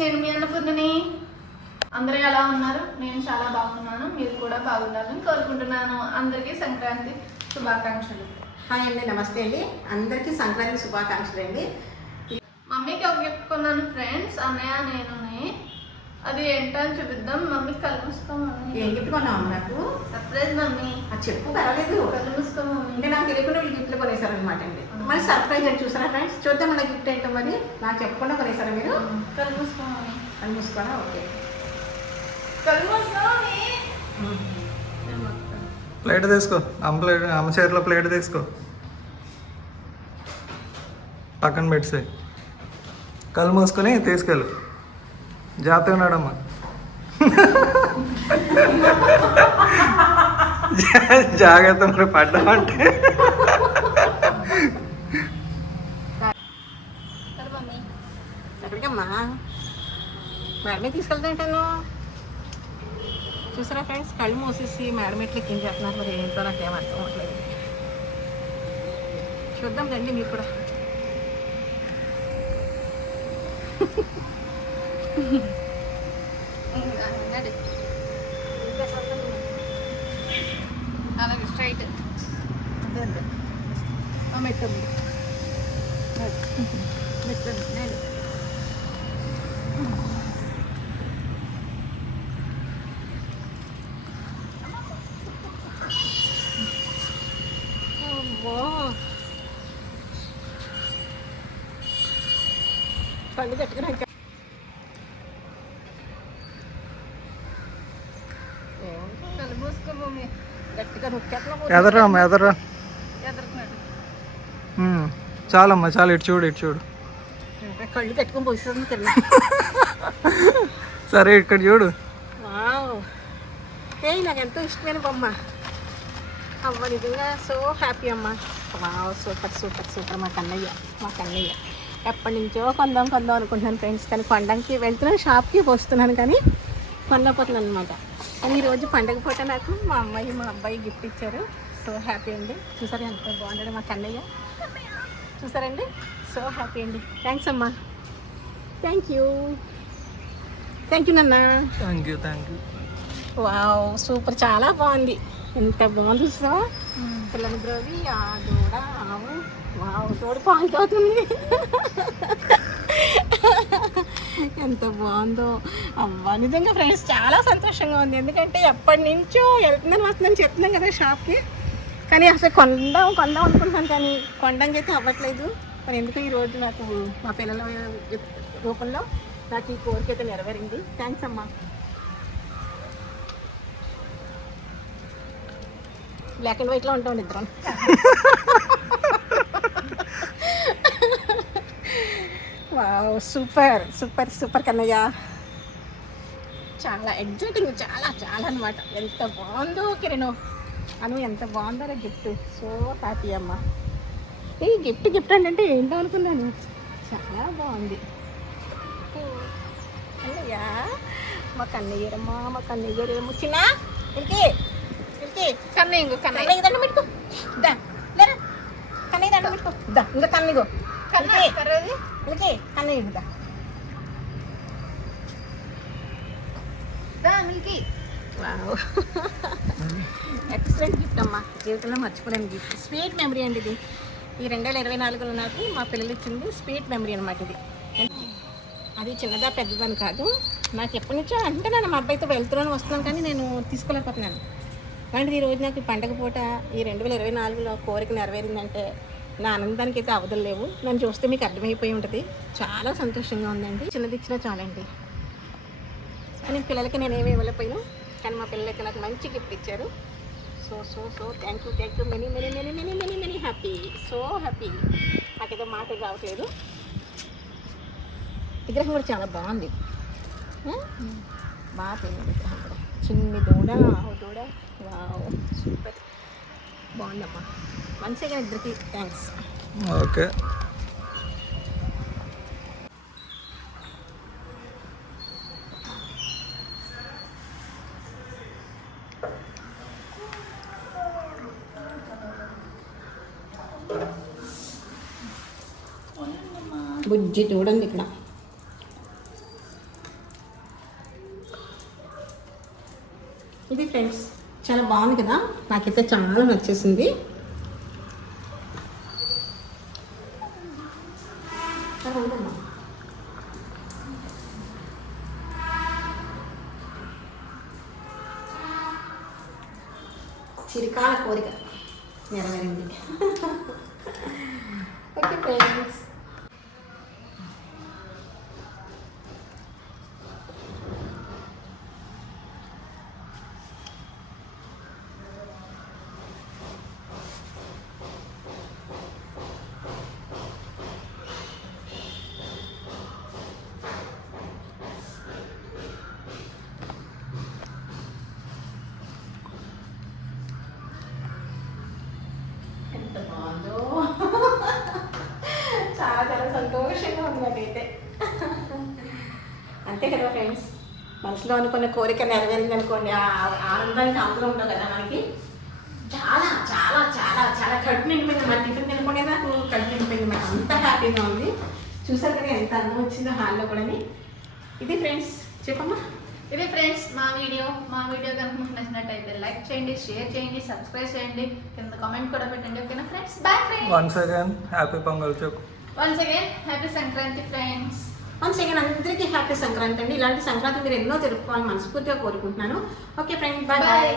నేను మీ అన్నపూర్ణని. అందరూ ఎలా ఉన్నారు? నేను చాలా బాగున్నాను. మీరు కూడా బాగుండాలని కోరుకుంటున్నాను. అందరికీ సంక్రాంతి శుభాకాంక్షలు. హాయ్ అండి నమస్తే అండి. అందరికీ సంక్రాంతి శుభాకాంక్షలు అండి మమ్మీకి ఒక గిఫ్ట్ కొన్నాను ఫ్రెండ్స్ అన్నయ్య నేను అది ఏంటో అని చూపిద్దాం. మమ్మీకి కళ్ళు మూసుకో మమ్మీ. ఏం గిఫ్ట్ కొన్నావు నాకు? Surprise mummy. అది చెప్పు పర్వాలేదు. కళ్ళు మూసుకో మమ్మీ. ఇంకా నాకు తెలియకుండా వీళ్ళు గిఫ్ట్లు కొనేసారు అనమాట అండి. మరి సర్ప్రైజ్ అని చూసారా ఫ్రెండ్స్ చూద్దాం మన గిఫ్ట్ ఏంటో మరి నాకు చెప్పకుండా కొనేసారా మీరు? కళ్ళు మూసుకో మమ్మీ. మూసుకోరా ఓకే. కళ్ళు మూసుకో మమ్మీ. ప్లేట్ తీసుకో. అమ్మ ప్లేట్ అమ్మ చేతిలో ప్లేట్ తీసుకో. పక్కన పెట్టేసాయి. కళ్ళు మూసుకొని తీసుకెళ్ళు. జాగ్రత్తగా ఉన్నాడమ్మా జాగ్రత్త మరి పడ్డామంటే ఎక్కడికమ్మా? మేడమే తీసుకెళ్తాంటాను. చూసారా ఫ్రెండ్స్? కళ్ళు మూసేసి మేడం ఎట్లా ఏం చేస్తున్నారు మరి? ఏంటో నాకు ఏమర్థం అర్థం అవ్వట్లేదు. చూద్దాం రండి మీరు కూడా. അതൊക്കെ ഇഷ്ടമായിട്ട് അതുണ്ട് മെട്ടുണ്ട് മെട്ടുണ്ട് ഞാൻ പള്ളി കെട്ടിക്കണ ఎదరా ఎదరా చాలమ్మా చాలు ఇటు చూడు ఇటు చూడు. కళ్ళు కట్టుకొని పోస్తుంది సరే ఇక్కడ చూడు. నాకు ఎంతో ఇష్టమైన బొమ్మ. అమ్మ నిజంగా సో హ్యాపీ అమ్మ. Wow super super super. మా కన్నయ్య మా కన్నయ్య. ఎప్పటి నుంచో కొందాం కొందాం అనుకుంటున్నాను ఫ్రెండ్స్. కానీ కొండానికి వెళ్తున్నాను షాప్కి వస్తున్నాను కానీ కొనలేకపోతున్నాను అనమాట కానీ ఈరోజు పండగ పూట నాకు మా అమ్మాయి మా అబ్బాయి గిఫ్ట్ ఇచ్చారు. సో హ్యాపీ అండి. చూసారా ఎంత బాగుండడు మా కన్నయ్య. చూసారండి? సో హ్యాపీ అండి. థ్యాంక్స్ అమ్మా. థ్యాంక్ యూ థ్యాంక్ యూ నాన్న. Thank you thank you wow super చాలా బాగుంది. ఎంత బాగుంది చూసా పిల్లని బ్రోవి ఆ దూడ ఆవు. వావ్ దూడ పాయింట్ అవుతుంది ఎంత బాగుందో. అవ్వ నిజంగా ఫ్రెండ్స్ చాలా సంతోషంగా ఉంది. ఎందుకంటే ఎప్పటి నుంచో వెళ్తుందని వస్తుందని చెప్తున్నాం కదా షాప్కి. కానీ అసలు కొందాం కొందాం అనుకుంటున్నాను కానీ కొండానికి అయితే అవ్వట్లేదు. మరి ఎందుకు ఈరోజు నాకు మా పిల్లల రూపంలో నాకు ఈ కోరిక అయితే నెరవేరింది. థ్యాంక్స్ అమ్మా. బ్లాక్ అండ్ వైట్లో ఉంటాం ఇద్దరం. Wow super super super Kannayya. చాలా ఎగ్జైటింగ్ చాలా చాలా అనమాట ఎంత బాగుందో కిరణ్. అను ఎంత బాగుందో గిఫ్ట్ సో హ్యాపీ అమ్మ. ఈ గిఫ్ట్ గిఫ్ట్ అంటే ఏంటో అనుకున్నాను. చాలా బాగుంది. ఓ, కన్నయ్య మా కన్నయ్యరమ్మా మా కన్నయ్యరేమో చిన్న. ఇంకే ఇంకే కన్నయ్య. కన్నయ్య దండం పెట్టుకో. దా కన్నయ్య దండం పెట్టుకో. దా ఇంకా కన్నయ్యగో ఎక్సలెంట్ గిఫ్ట్ అమ్మా. జీవితంలో మర్చిపోలేని గిఫ్ట్ స్వీట్ మెమరీ అండి ఇది. ఈ రెండు వేల ఇరవై నాలుగులో నాకు మా పిల్లలు ఇచ్చింది స్వీట్ మెమరీ అనమాట ఇది. అది చిన్నదా పెద్దదని కాదు. నాకు ఎప్పటి నుంచో అంటే నేను మా అబ్బాయితో వెళ్తున్నాను వస్తున్నాను కానీ నేను తీసుకోలేకపోతున్నాను. అలాంటిది ఈ రోజు నాకు ఈ పండగ పూట ఈ రెండు వేల ఇరవై నాలుగులో కోరిక నెరవేరిందంటే నా ఆనందానికి అయితే అవధులు లేవు. నన్ను చూస్తే మీకు అర్థమైపోయి ఉంటుంది. చాలా సంతోషంగా ఉందండి. చిన్నది ఇచ్చినా చాలండి. కానీ పిల్లలకి నేను ఏమి ఇవ్వలేకపోయాను కానీ మా పిల్లలకి నాకు మంచి గిఫ్ట్ ఇచ్చారు. So so so thank you thank you many many many many many many happy so happy నాకేదో మాట రావట్లేదు. విగ్రహం కూడా చాలా బాగుంది. బాగా పోయింది విగ్రహం కూడా. చిన్ని దూడ. ఆవు దూడ. వావ్. సూపర్. బాగుందమ్మా. మంచిగా ఇద్దరికి థ్యాంక్స్ ఓకే. బుజ్జి చూడండి ఇక్కడ. ఇది ఫ్రెండ్స్ చాలా బాగుంది కదా. నాకైతే చాలా నచ్చేసింది. చిరకాల కోరిక. నెరవేరింది. ఓకే ఫ్రెండ్స్ ఎంత బాగుందో చాలా చాలా సంతోషంగా ఉంది నాకైతే. అంతే కదా ఫ్రెండ్స్ మనసులో అనుకున్న కోరిక నెరవేరింది అనుకోండి ఆ ఆనందానికి అందులో ఉండవు కదా మనకి. చాలా చాలా చాలా చాలా కడుపు నిండిపోయింది మా టిఫిన్ తినకుండా నాకు కడుపు నిండిపోయింది నాకు అంత హ్యాపీగా ఉంది. చూసారు కదా ఎంత అందం వచ్చిందో హాల్లో కూడా ఇది ఫ్రెండ్స్ చెప్పమ్మా. ఇది ఫ్రెండ్స్ మా వీడియో. మా వీడియో కనుక మీకు నచ్చినట్టయితే లైక్ చేయండి షేర్ చేయండి సబ్స్క్రైబ్ చేయండి. కింద కామెంట్ కూడా పెట్టండి ఓకేనా friends bye friends once again happy Pongal చెప్పు once again happy Sankranti friends once second అందరికీ హ్యాపీ సంక్రాంతి అండి. ఇలాంటి సంక్రాంతి మీరు ఎన్నో జరుపుకోవాలని మనస్ఫూర్తిగా కోరుకుంటున్నాను. Okay friend bye bye